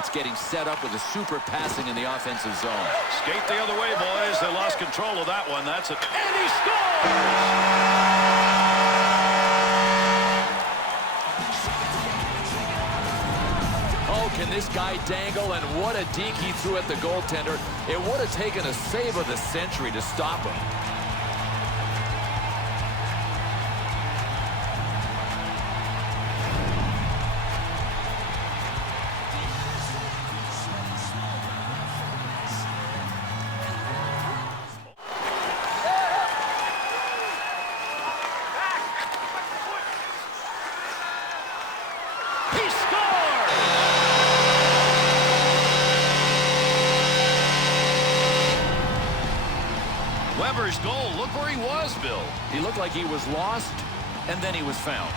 It's getting set up with a super passing in the offensive zone. Skate the other way, boys. They lost control of that one. That's it. And he scores! Oh, can this guy dangle? And what a deke he threw at the goaltender. It would have taken a save of the century to stop him. Weber's goal. Look where he was, Bill. He looked like he was lost, and then he was found.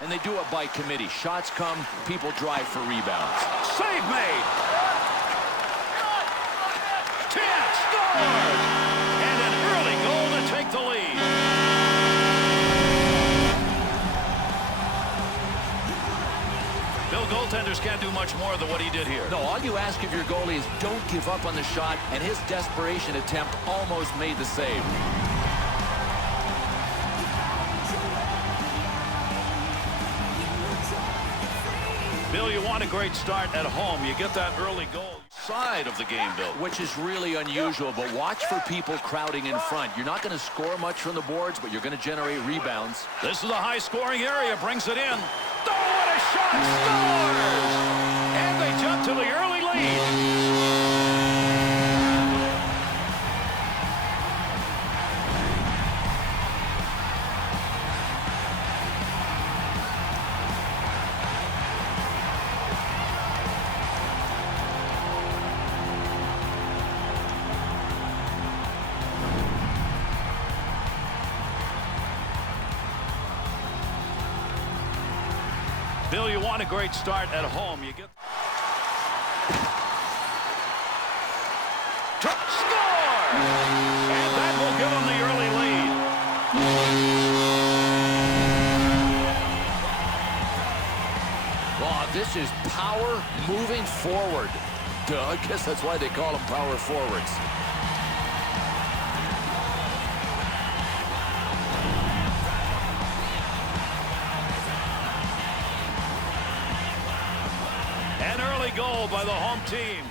And they do it by committee. Shots come, people drive for rebounds. Save made. And an early goal to take the lead. Bill, goaltenders can't do much more than what he did here. No, all you ask of your goalie is don't give up on the shot, and his desperation attempt almost made the save. Bill, you want a great start at home. You get that early goal. Side of the game, Bill. Which is really unusual, but watch for people crowding in front. You're not going to score much from the boards, but you're going to generate rebounds. This is a high-scoring area. Brings it in. Oh, what a shot! Scores! And they jump to the early lead. Bill, you want a great start at home. You get... Score! And that will give them the early lead. Well, this is power moving forward. Duh, I guess that's why they call them power forwards. An early goal by the home team.